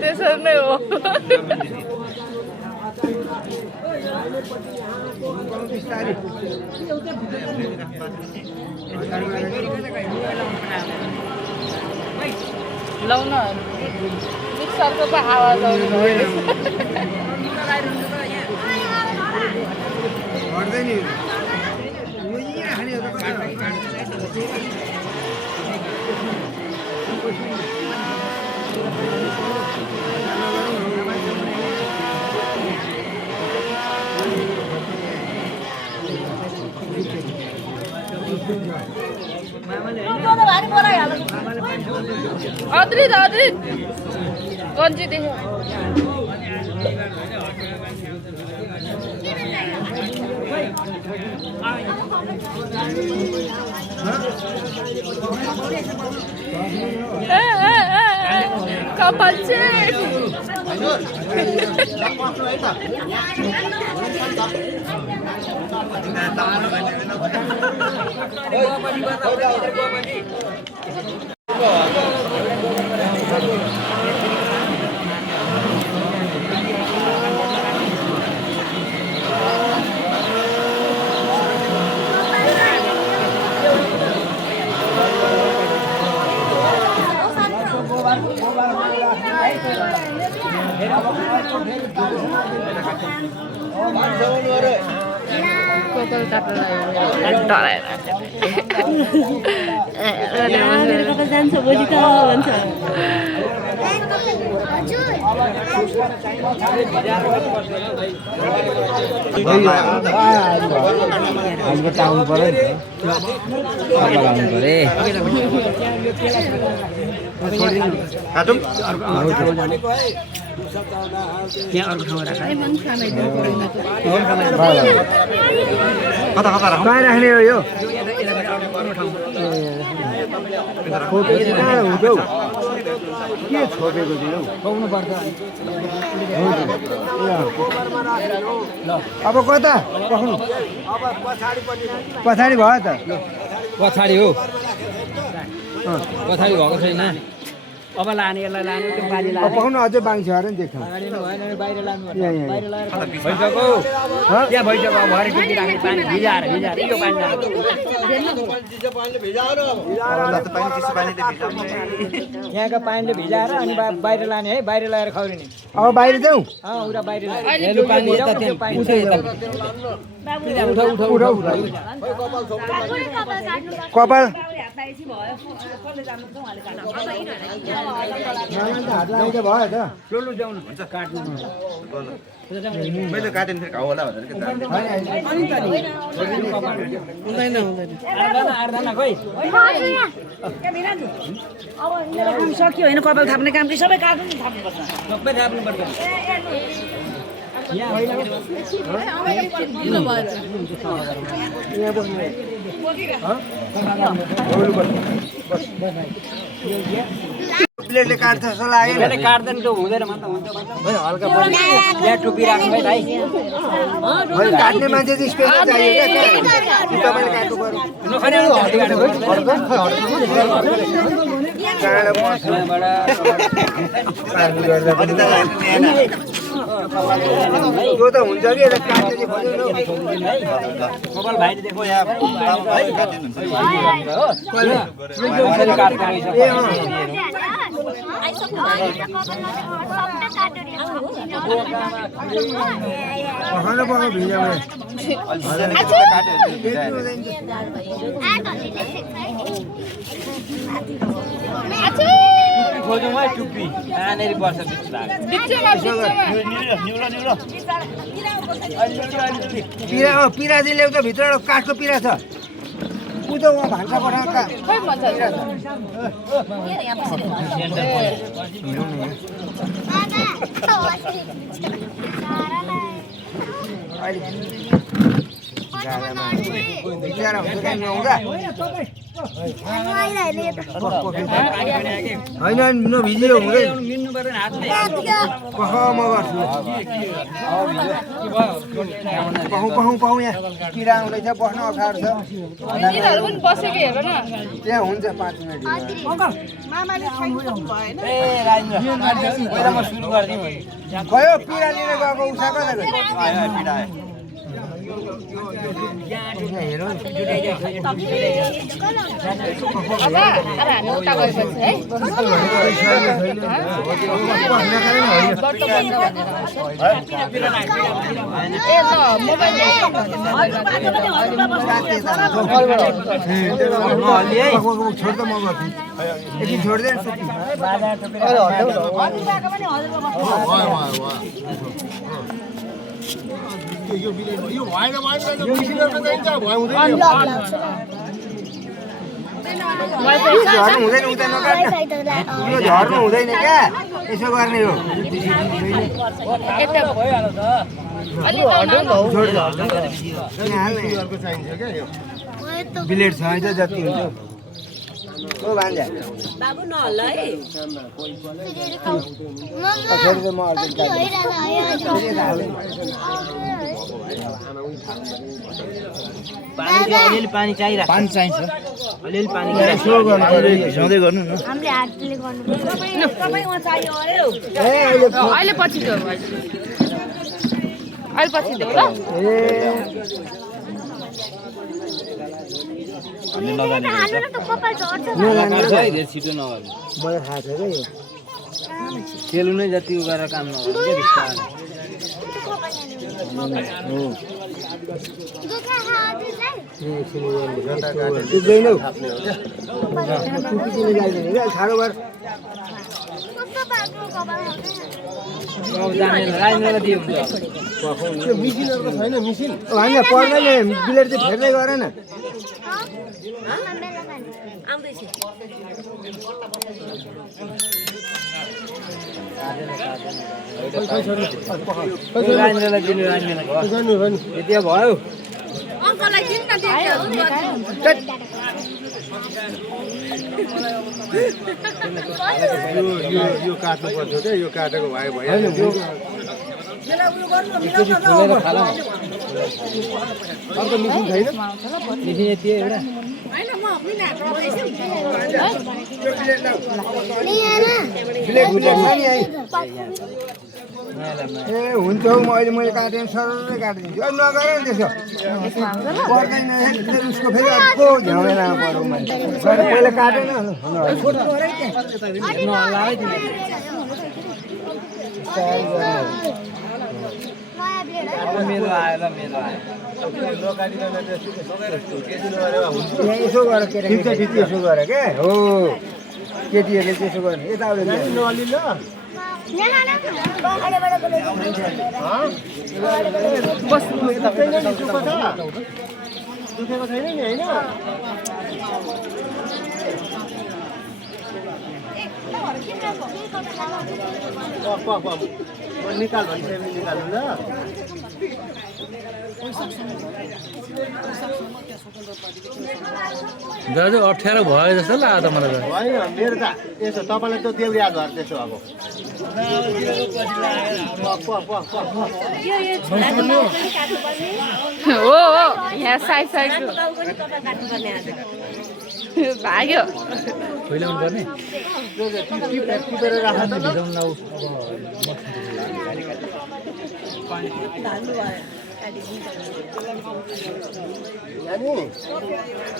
त्यसरी नै हो लाउन मिक्सरको पो आवाज आउँछ अद्रित कन्ची देख्यो कपाल चाहिँ कोकल काट्न डराएर जान्छ भोलि त भन्छ आउनु पर्यो कहाँ राख्ने हो यो के छोपेको दिनु पाउनु पर्छ अब कता पक्नु पछाडि भयो त पछाडि हो पछाडि भएको छैन अब लाने यसलाई लाने त्यो बाली लाने पकाउनु अझै बाङ्छ अरे नि देख्नु बाहिर लानु भइसक्यो त्यहाँ भइसक्यो भरे टिपी राख्ने पानी भिजाएर यो पानी यहाँको पानीले भिजाएर अनि बाहिर लाने है बाहिर लगाएर खौरिने अब बाहिर जाउँ उता बाहिर कपाल भयो त लोलो जाउनु हुन्छ काट्नु मैले काटेन फेरि घाउ होला भनेर के अब मेरो काम सक्यो होइन कपाल थाप्ने काम चाहिँ सबै काट्नु थाप्नुपर्छ सबै थाप्नुपर्छ प्लेटले काट्छ जस्तो लाग्यो त्यसले काट्दैन त्यो हुँदैन मन त हुन्छ हल्का यहाँ टुपी राख्नु है भाइ काट्ने मान्छे चाहिँ स्पेसल चाहियो क्या तपाईँले काट्नु त्यो त हुन्छ कि यसलाई काट्ने चाहिँ मोबाइल भाइले देखो यहाँ अच्छा खोजौँ है टुप्पी कहाँनिर पर्छ बिचमा पिराजी ल्याउ त भित्र काठको पिरा छ उ त उहाँ भान्सा पठाएको खै मजा बिचरा हुन्छ क्या नहुँदा होइन नभिजियो हुँदैन म गर्छु पाउँ यहाँ किरा आउँदैछ बस्न अप्ठ्यारो छ तिनीहरू पनि बसेको हेर न त्यहाँ हुन्छ 5 मिनट ए राजेन्द्र पहिला म सुरु गरिदिउँ गयो पिरा लिएर गएको उषा कता गयो हामी उता गएपछि है छोड्दा म गर्छु एकदिन छोड्दैन यो भएन यो मिसिनहरुको चाहिन्छ भए हुँदैन झर्नु हुँदैन उता नकाट्नु यो झर्नु हुँदैन क्या यसो गर्ने हो बिलेट छ जति हुन्छ ओ भान्जा बाबु नहल्ला है अलिअलि पानी चाहिरहेको पानी चाहिन्छ अलिअलि पानी भिजाउँदै गर्नु न हामीले हातले गर्नु तपाईँ वहाँ चाहियो अरे अहिले पछि देऊ अहिले पछि देऊ ल हाल्नु न त कपाल झर्छ छिटो नगर्नु मलाई थाहा छ क्या यो खेल्नु नै जति उ गरेर काम नगर्नु क्या बिस्तारै पुग्दैनौ साह्रो भएर राजेन्द्रलाई दियो हुन्छ मिसिनहरुको छैन मिसिन होइन पर्दैन बिलेट चाहिँ फेर्दै गर न आउँदैछ राजेन्द्रलाई दिनु राजेन्द्रलाई यति भयो अङ्कललाई दिनु न यो काट्नु पर्छ क्या यो काटेको भए भइहाल्यो अर्को मिसिन छैन मिसिन यति एउटा ए हुन्छ हौ मैले काटेँ सररै काटिदिन्छु नगर त्यसो पर्दैन उसको फेरि अर्को झमेलामा परौँ मैले पहिला काटेन मेरो आयो यसो गर केटाकेटी यसो गर क्या हो केटीहरूले त्यसो गर्ने यताबाट दुखेको छैन नि होइन निकाल भने निकाल्नु ल दाजु अप्ठ्यारो भयो जस्तो लाग्यो त मलाई त होइन मेरो त यसो तपाईँलाई त देउरी आज घर त्यसो अब हो यहाँ साइड साइड भाग्यो फैलाउनु पर्ने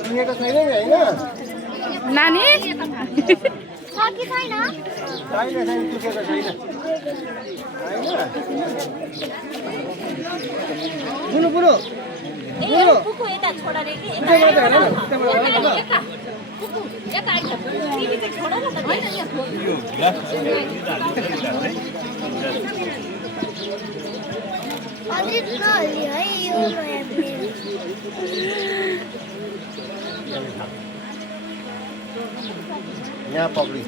दुखेको छैन नि होइन नानी छैन दुखेको छैन ए पुको यता छोडा रे कि यता आइज टिभी चाहिँ छोड न त हैन यहाँ अलिक नहल्ली है यो यहाँ पक्री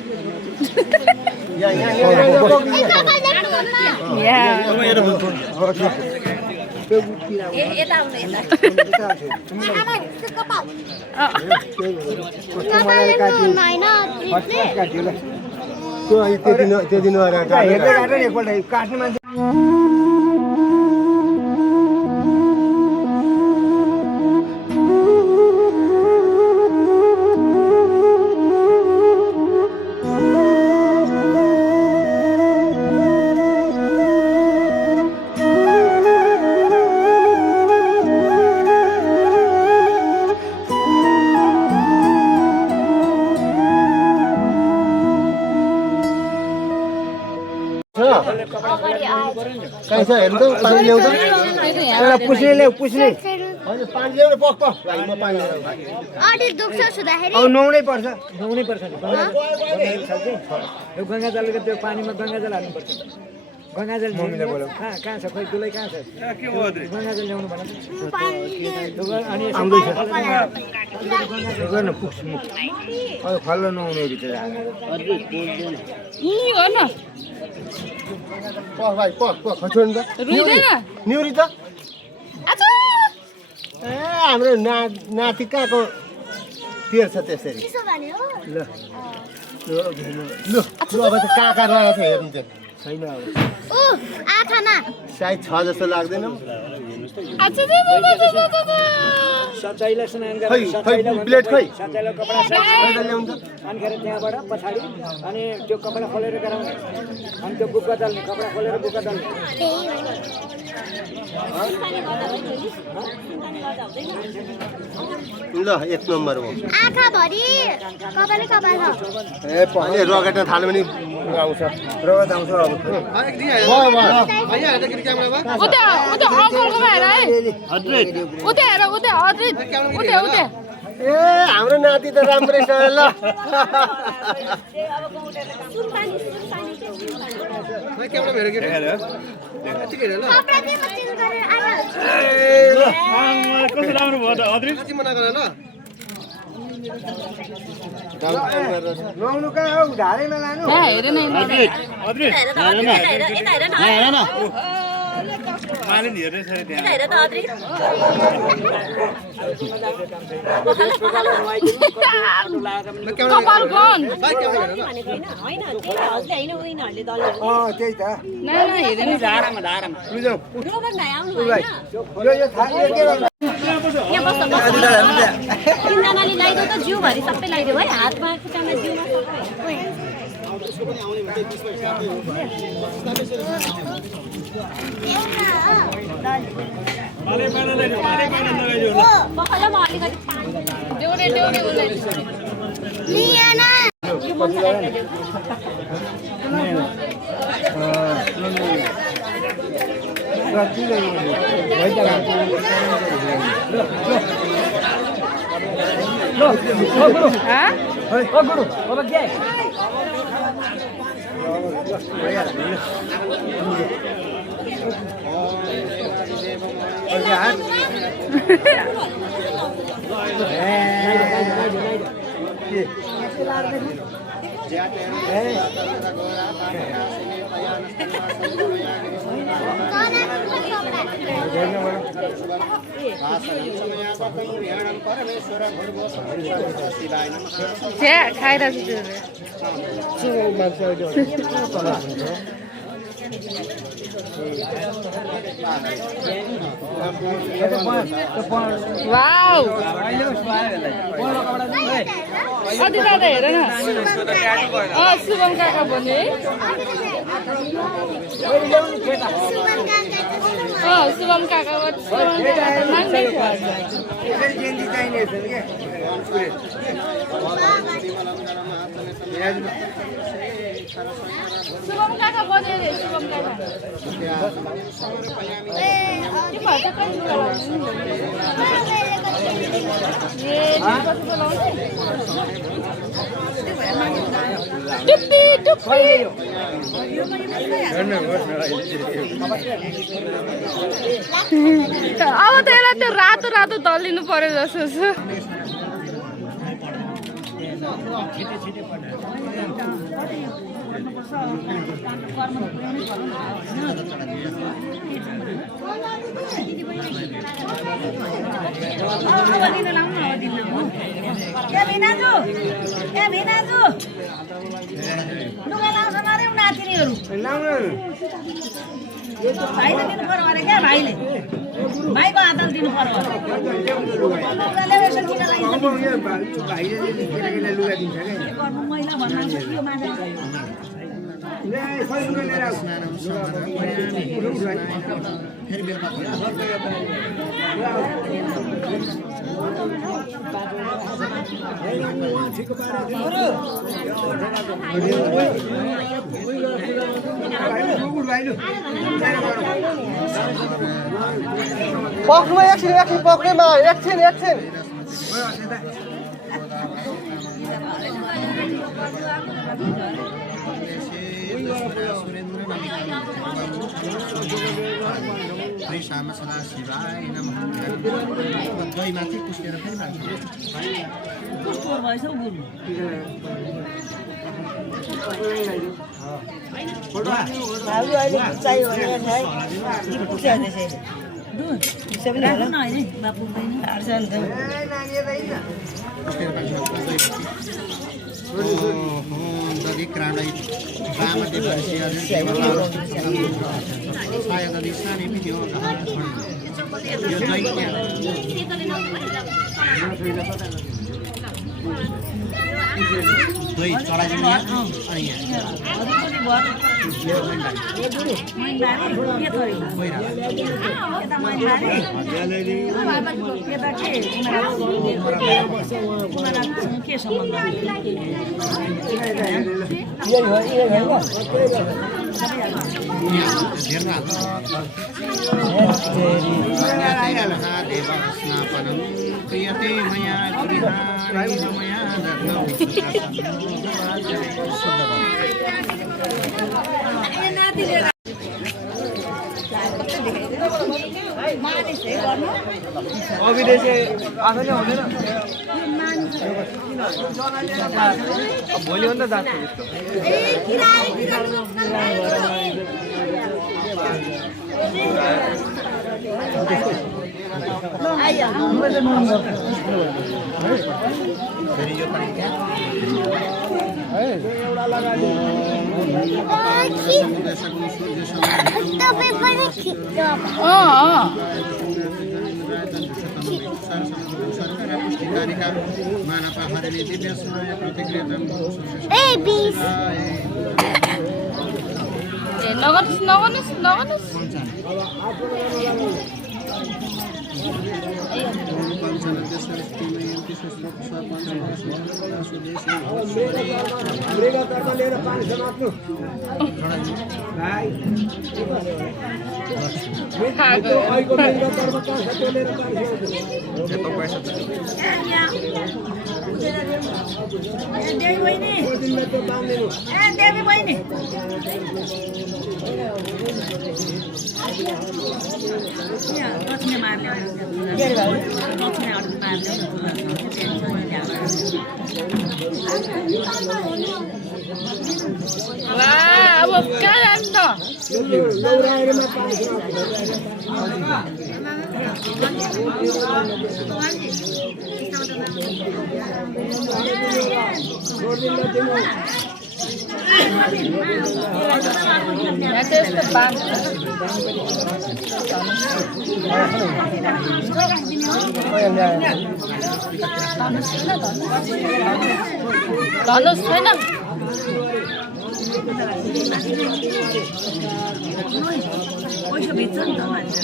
यता आउनु त्यो दिन एकपल्ट काट्ने मान्छे कहीँ छ हेर्नु त पानी ल्याउँछ एउटा पुस्ने ल्याऊ पुस्ने हजुर पानी ल्याउनु पक पक भाइ म पानी ल्याउँछु अडि दुख्छ सुधाखेरि अब नुहाउनै पर्छ नुहाउनै पर्छ नि यो गङ्गाजलको त्यो पानीमा गङ्गाजल हाल्नुपर्छ गङ्गाजल मम्मीलाई बोलाऊ कहाँ छ खोइ दुलै कहाँ छ गङ्गाजल ल्याउनु भन अनि गर्न पुग्छु अब खल्लो नुहाउने भित्र पक भाइ पक पक छोड्नु त निउरी त ए हाम्रो नाति कहाँको तेर छ त्यसरी ल अब त कहाँ कहाँ रहेछ हेर्नु चाहिँ छैन अब सायद छ जस्तो लाग्दैन सचाइला स्नान खै खै प्लेट खै सचाइला कपडा ल्याउँछ अनिखेर त्यहाँबाट पछाडि अनि त्यो कपडा खोलेर गराउने अनि त्यो बुक्का दल्ने कपडा खोलेर बुक्का दल्ने ल एक नम्बर हो आँखाभरि कपालै कपाल छ ए पनि रगेट थाल्यो भने आउँछ रगत आउँछ अब ए हाम्रो नाति त राम्रै छ ल कस्तो राम्रो भयो त अद्री नुहाउनु कहाँ हौ धारैमा लानु पानी हेर्ने छ त्यहाँ त्यही त धारामा धारामा तिनजनाले लगाइदेऊ त जिउभरि सबै लगाइदेऊ है हातमा खुट्टामा जिउमा पखाला म अलिकति वाउ अति दादा हेर न शुभम काका भने शुभम काका शुभम काका बजे रे शुभम काका के भन्छ कहिले बोलाउनु ए कति बोलाउने टुप्पी टुप्पी अब त यसलाई त्यो रातो रातो दलिनु पर्यो जस्तो छ भाइले दिनु पर्यो अरे क्या भाइले भाइको हातले दिनु पर्यो महिला भन्नु यो मान्छे पक्रमा एकछिन पक्रेमा एकछिन सदा शिवाय नमः दहीमाथि पुस्केर फेरि मान्छे कस्तो भएछ गुरु भाउजू अहिले चाहियो भने है पुग्छ त्यसै सबैले होला न हैन बाबु पनि हार्छ नि त दधी क्राडै बामते भएपछि अझै सायद दधी सानै पनि थियो यो दही दही चढाइदिनु अनि के सम्बन्ध क्रियते मया अविदेशे आफैले हुँदैन भोलि हो नि त जान्छ अब कहाँ जान्छ धनुष छैन पैसा बेच्छ नि त मान्छे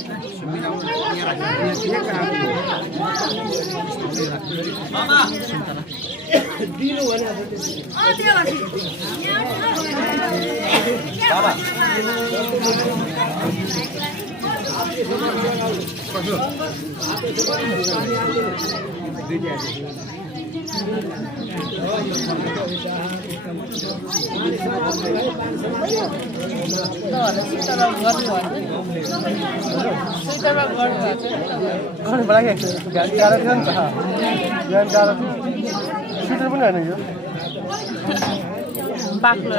बाक्लो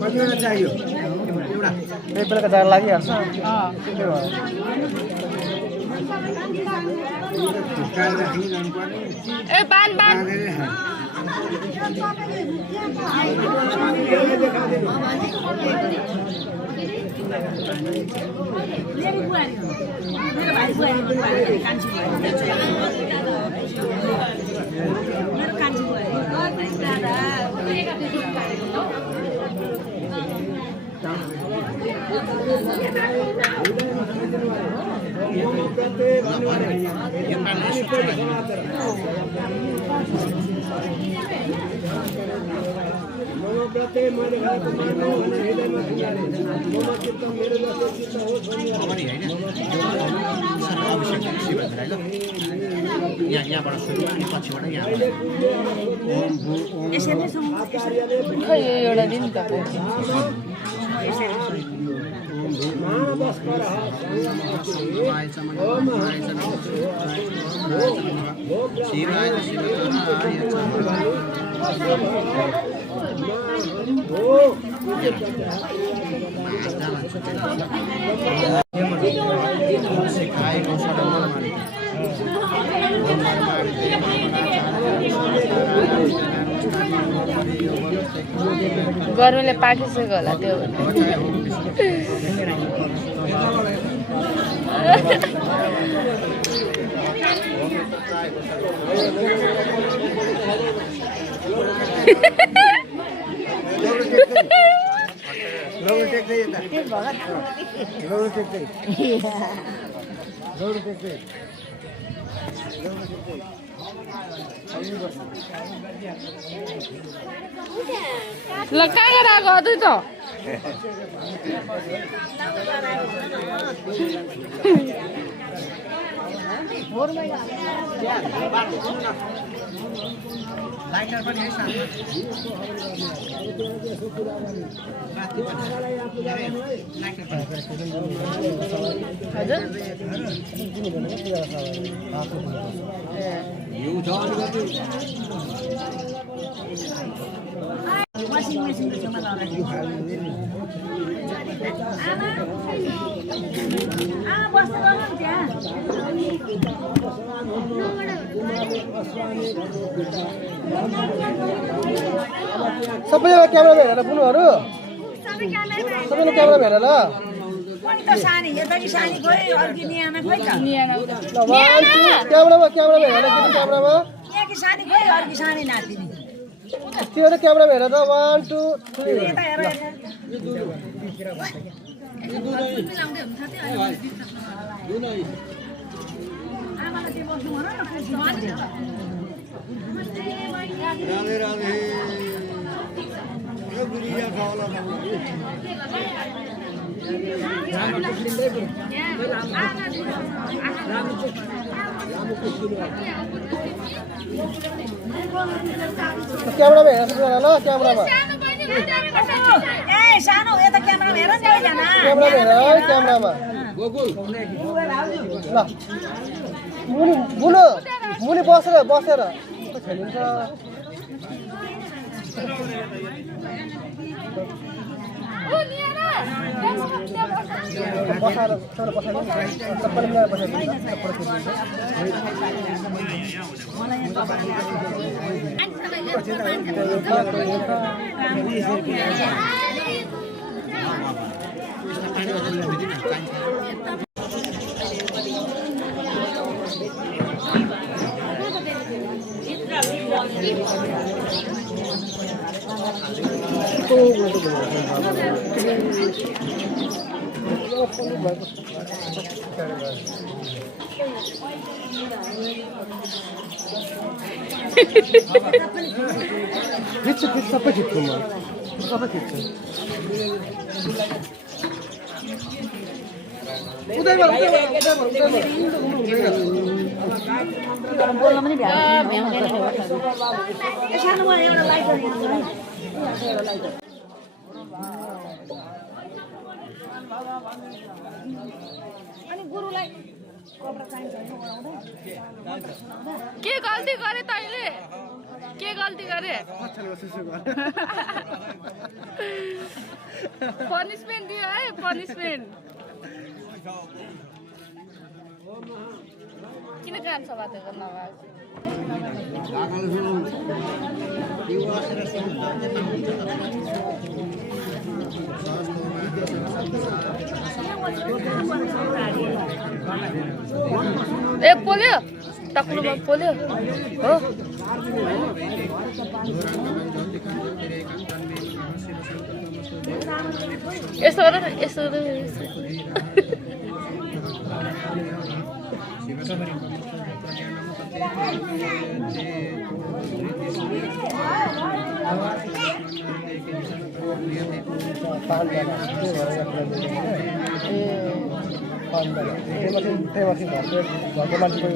कतिवटा चाहियो एक बेलुका जान लागिहाल्छ ए पान पान यहाँबाट सुरु अनि पछिबाट यहाँबाट खै एउटा दिन त गर्मीले पाकिसक्यो होला त्यो ल कहाँ गएको अझै त लाइटर पनि है साथमा वाशिङ मेसिन छेउमा लगाएको बस्नु गर्नु त्यहाँ सबैजना क्यामेरा हेरेर बुनुहरू सबैले क्यामेरा हेरेर ल सानी यता कि सानी खोइ अर्की नियामा खोइ त क्यामेरामा हेरेर क्यामेरामा यहाँ कि सानी खोइ अर्की सानी नातिनी त्यो क्यामेरामा हेरेर 1 2 3 यता हेर आमालाई त्यो बस्नु भन न राधे राधे यो गुडिया खाओला क्यामेरामा हेरेर ल क्यामेरामा ए सानो यता क्यामेरामा हेर नि जना क्यामेरामा हेर क्यामेरामा ल मुनि बसेर खेलिन्छ बसाएर सबैले मिलाएर खिच्छु सबै खिच्छु म सबै खिच्छु बोल्न पनि भ्याउँदैन सानोमा एउटा लाइट अनि गुरुलाई के गल्ती गरे तैँले के गल्ती गरे पनिसमेन्ट दियो है पनिसमेन्ट किन काम सभा थियो नभए ए पोल्यो टक्लुमा पोल्यो हो यस्तो गर न यस्तो घरको मान्छेको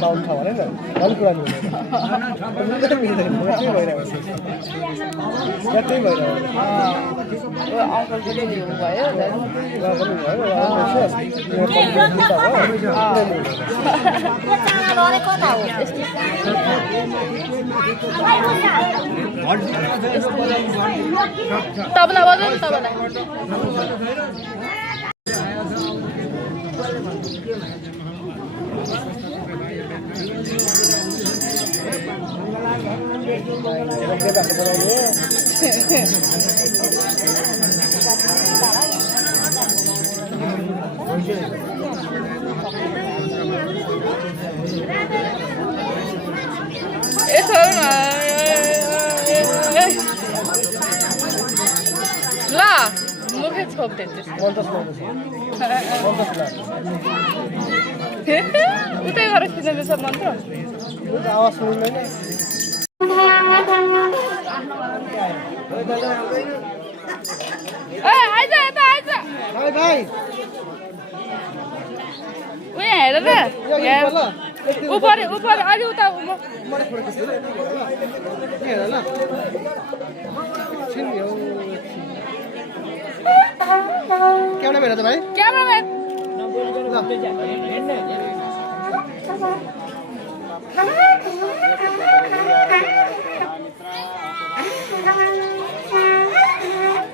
डाउन छ भने नि अलिक कुरा मिल्दैन अङ्कल पनि भयो तबला बजाउ न तबला ल मुखै छोप्दै उतै गरेर खिच्दैछ मन्त्र आवाज सुन्दैन आइज यता आइज भाइ उयो हेर न उपर उपर अलि उता क्यामेराम्यान त भाइ क्यामेराम्यान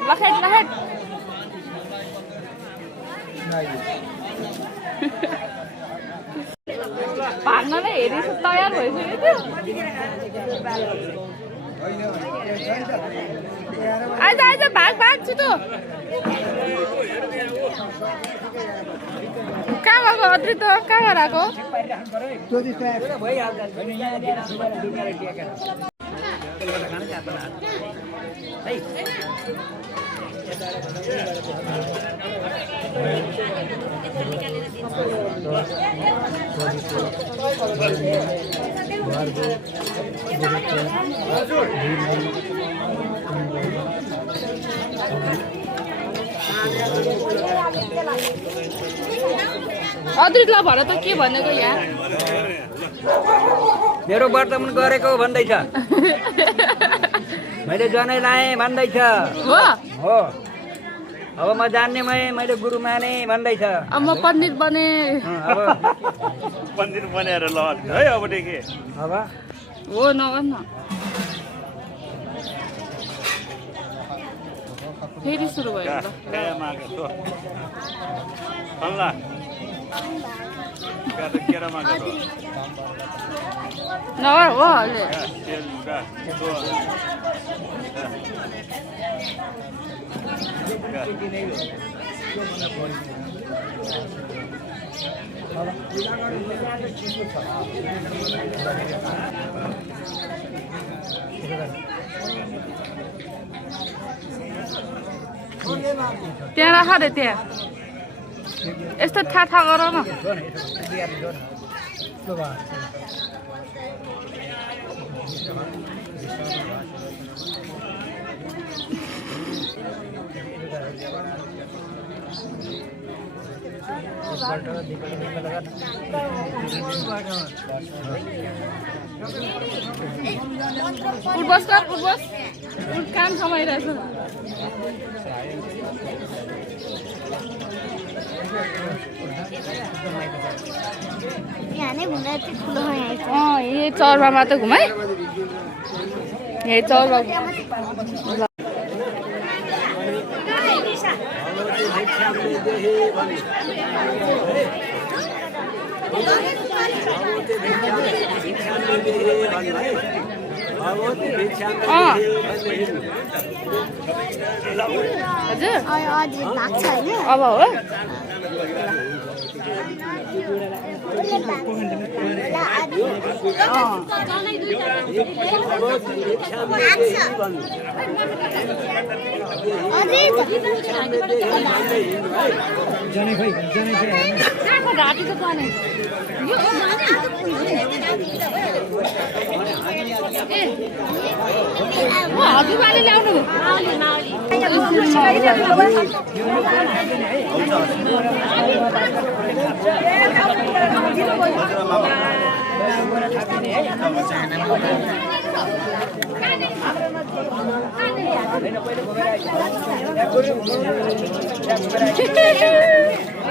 लखेट लखेट भाग्नलाई हेरेर तयार भइसक्यो आइज आइज भाग भाग छिटो कहाँ गएको अद्रित कहाँ गएको अद्रितलाई भन त के भनेको यहाँ मेरो वर्तमान गरेको भन्दैछ मैले जनै लाएँ भन्दैछ हो अब म जान्ने मैले गुरु माने भन्दैछ अब म पण्डित बने अब पण्डित बनेर ल है अबदेखि अब हो नगर न फेरि सुरु भयो ल नगर हो अहिले त्यहाँ राख दे त्यहाँ यस्तो थाहा गर न उठ बस काम समाइरहेछ यही चौरमा त घुमाइ यही चौरमा हजुर अब हो हजुरबाले ल्याउनु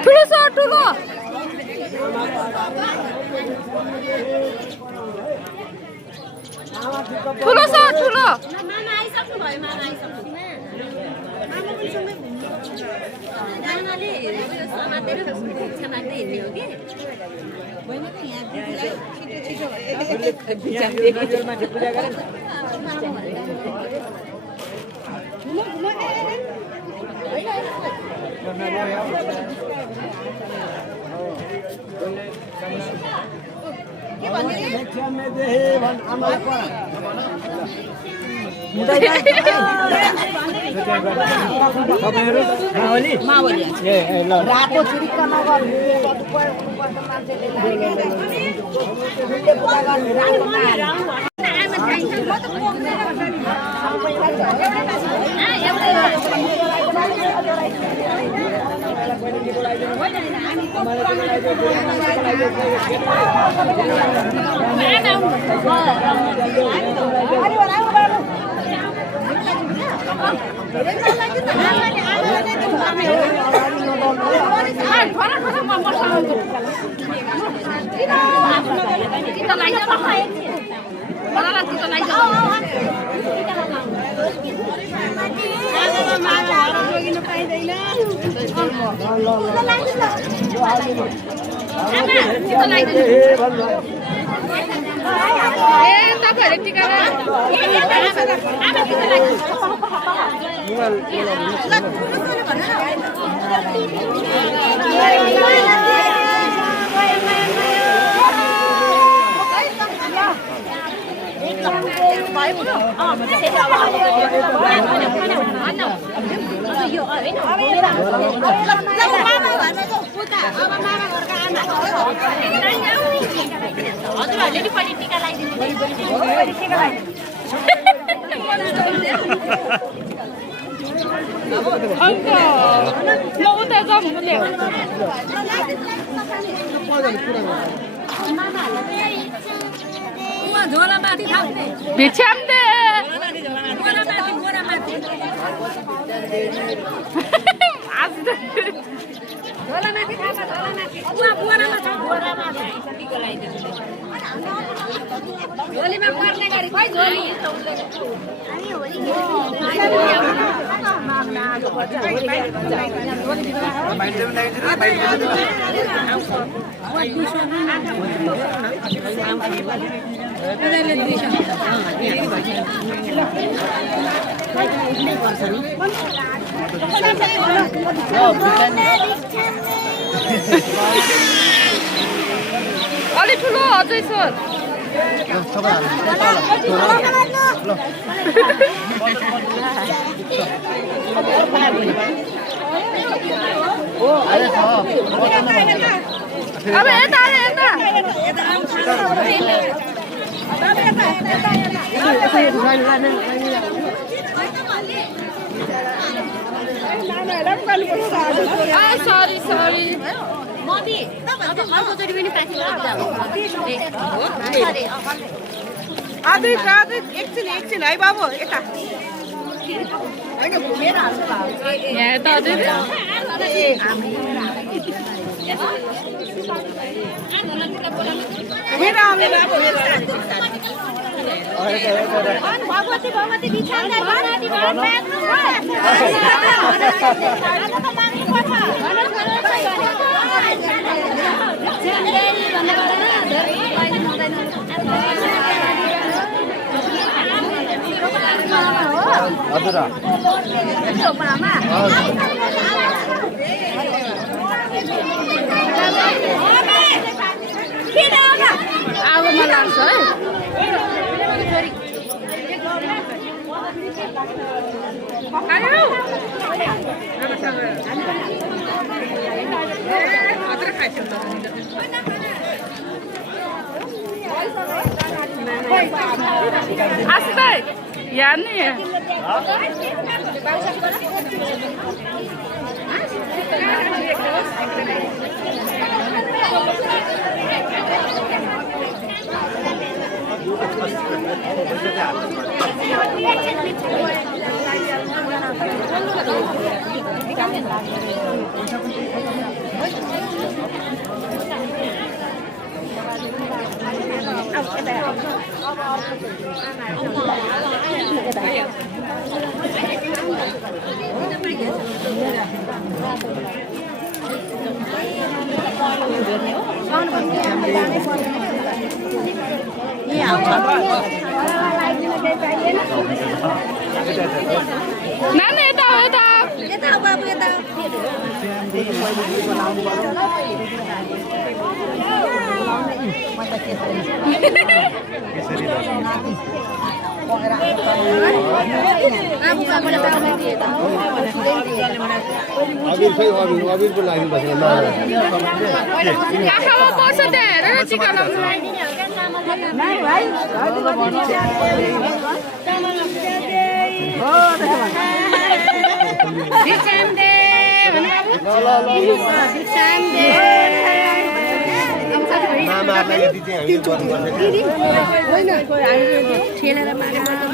ठुलो छ ठुलो ठुलो छ ठुलो मामा आइसक्नु भयो मामा आइसक्नु मामाले समातेर समात्दै हिँड्ने हो कि रातो छुरिक्क नगर्नु तपाईँहरूले टिका हजुरहरूले नि पहिले टिका लगाइदिनु अन्त म उता जाऊँ झोलामाथि थाप्ने भिक्षाम दे झोलामाथि थाप झोलामाथि बुवामा छ बुवामा टिका लगाइदिनु झोलीमा पर्ने गरी खै झोली अलि ठुलो अझै सर अब यता यता सरी सरी मम्मी अब अर्कोचोटि पनि प्र्याक्टिस एकछिन है बाबु यता यहाँ यता भगवती भगवती बिछाउँदै आगोमा लाग्छ है आस्ते याद नहीं है नानी यता हो यता यता बाबु यता अबिरको लागि बसेर आँखामा पर्छ त्यहाँ हेरेर टिका लगाउनु मामालाई यति चाहिँ हामी गर्नुपर्छ ठेलेर मारेर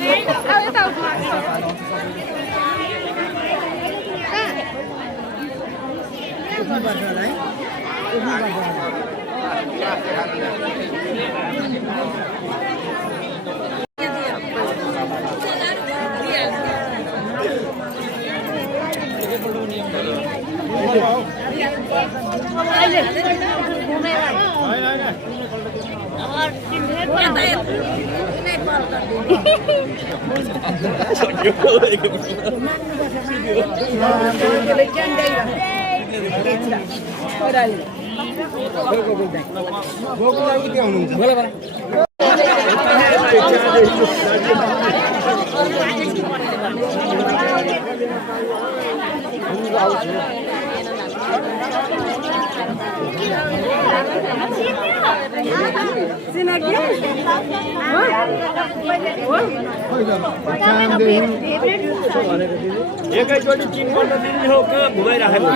एकैचोटि चिनपल्ट दिने हो कहाँ घुमाइराखेको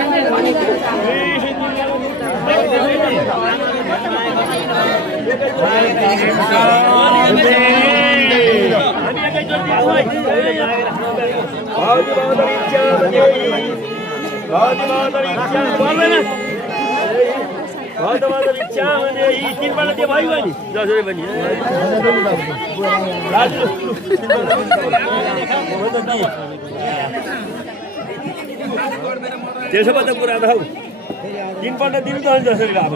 तिनपल्ट त्यो भइगयो नि जसरी पनि त्यसो भए त कुरा त हौ तिनपल्ट दिनु त जसरी अब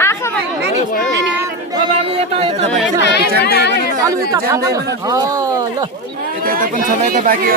आँखामा यता पनि छ यता बाँकी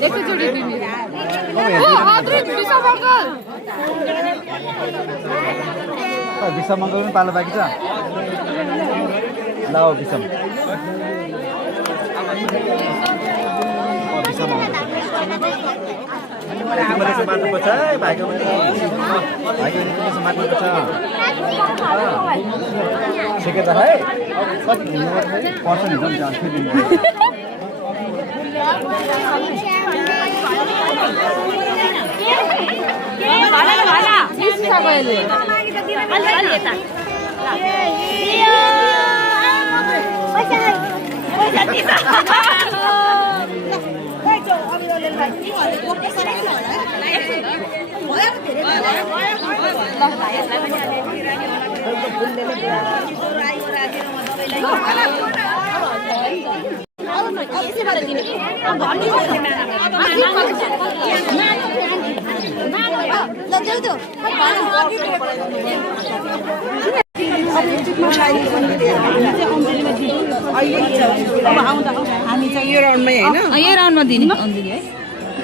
एकैचोटि दिने विषम मङ्गल पनि पालो बाँकी छ ल विषम मार्नुपर्छ है भाइको मार्नुपर्छ ठिकै छ है पर्छ नि हामी चाहिँ यो राउन्डमै हैन यो राउन्डमा दिने अञ्जली है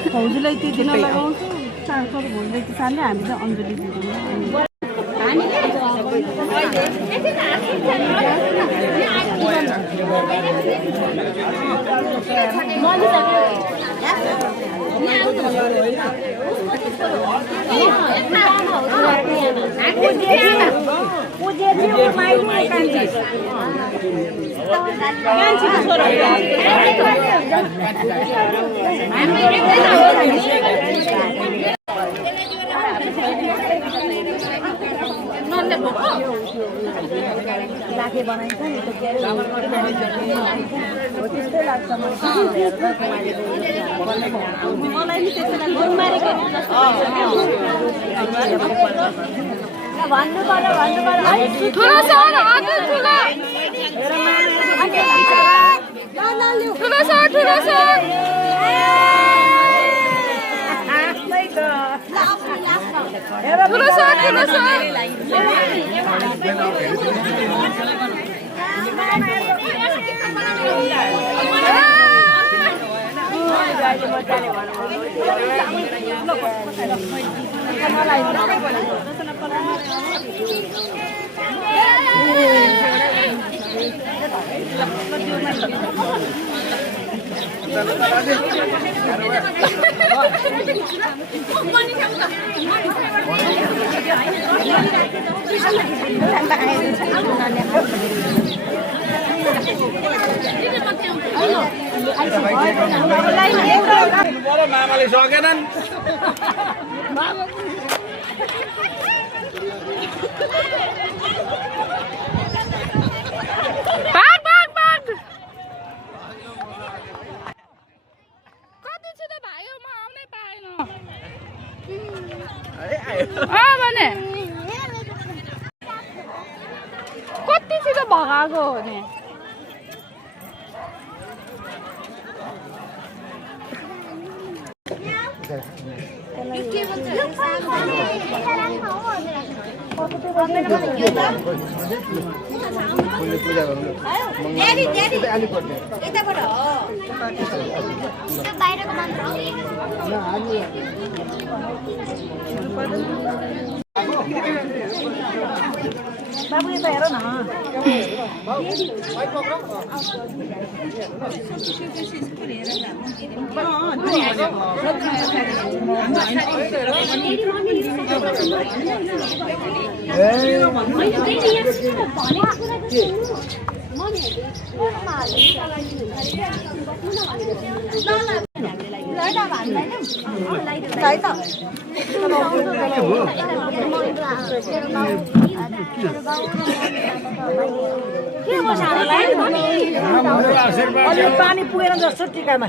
फौजीलाई त्यो दिन लगाउँछु चाँचर भोल्दै किसानले हामी चाहिँ अञ्जली दिन्छौँ लाखे बनाइन्छ नि त के त्यस्तै लाग्छ मलाई नि त्यस्तो लाग्छ मारेको भन्नु पर्यो ठुलो छ ठुलो छ ठुलो छ ठुलो छ ठुलो छ मामाले सकेनन् कति छिटो भगाएको हो नि बाबु यता हेर न पानी पुगेन जस्तो टिकामा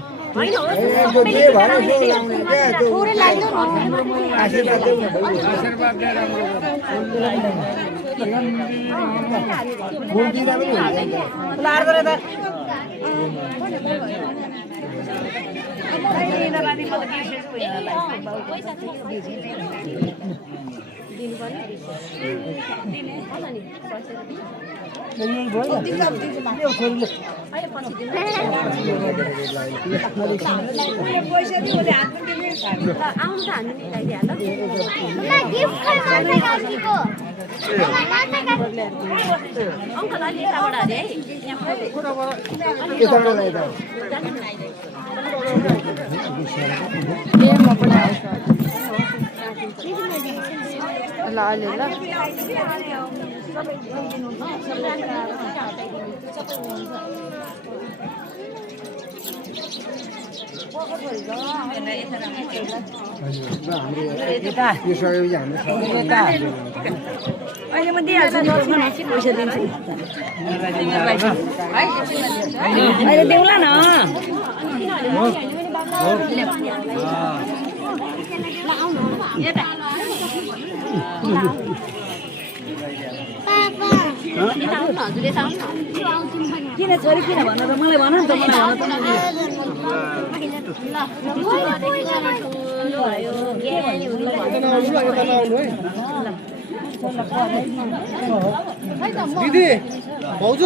अहिले म दिइहाल्छु पैसा दिन्छु अहिले देउला न किन छोरी किन भन त मलाई भन नि त दिदी भाउजू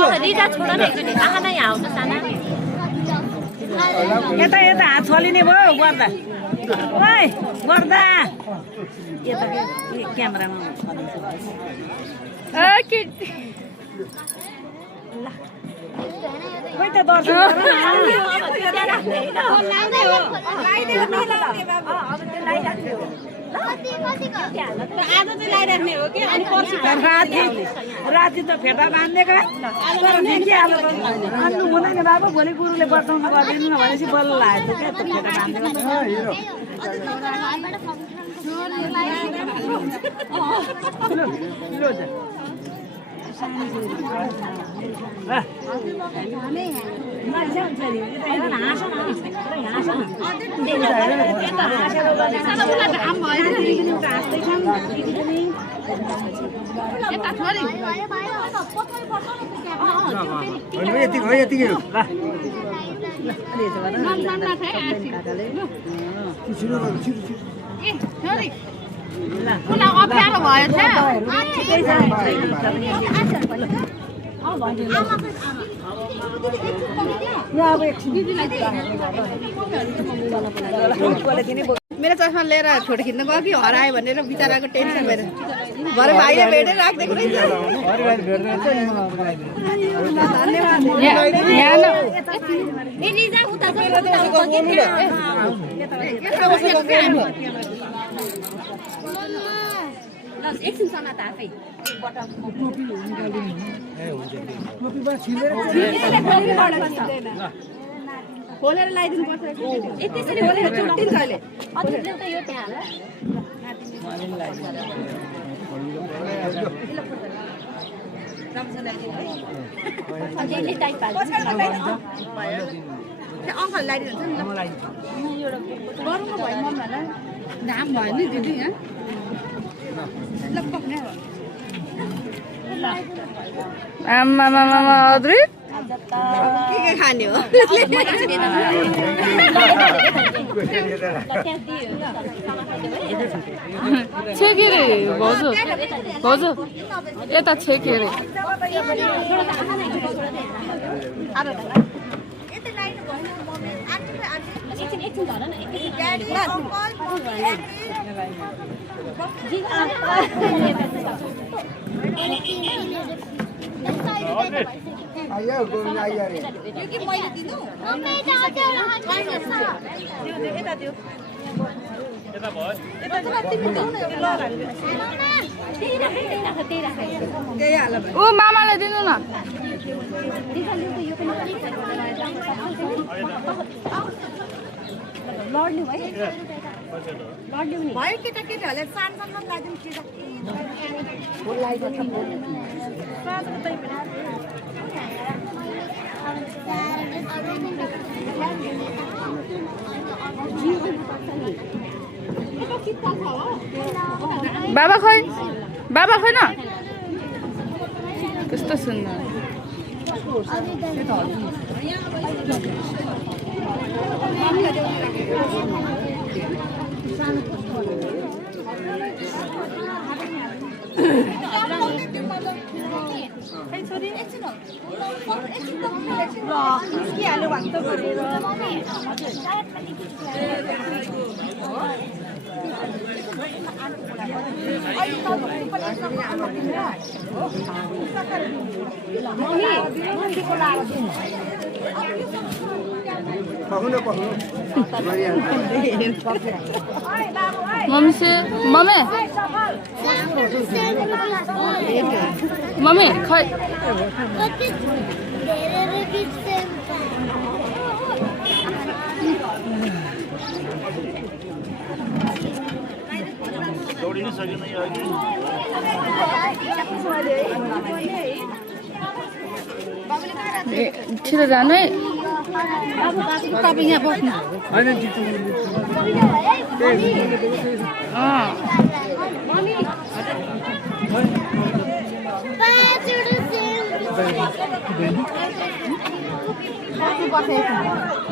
यता यता हात छलिने भयो गर्दा ओइ गर्दा यता क्यामेरामा खोइ त दर्शन राति त फेटा बाँध्नेका अन्नु हुँदैन बाबु भोलि गुरुले बताउनु गरिदिनु भनेपछि बल्ल लागेको क्या फेटा अप्ठ्यारो भयो मेरो चस्मा लिएर छोटो खिच्न गयो कि हरायो भनेर बिचराको टेन्सन भएर भरे भाइले भेटेर राखिदिएको एकछिन समात आफै खोलेर लगाइदिनु पर्छ त्यसरी खोलेर चुट्टिन्छ अहिले त यो त्यहाँ अङ्कल लगाइदिन्छ नि गरौँ भयो मम्मीहरूलाई घाम भयो नि दिदी यहाँ आमा अद्रित के खाने हो छेके रे भाउजू भाउजू यता छेके रे ऊ मामालाई दिनु न भयो केटाकेटीहरूले सानसानो लाइदिनु बाबा खोइ न कस्तो सुन्दर मम्मी से मम्मी खै दौडिन सकेन यो अघि छिटो जानु है तपाईँ यहाँ बस्नु बसेको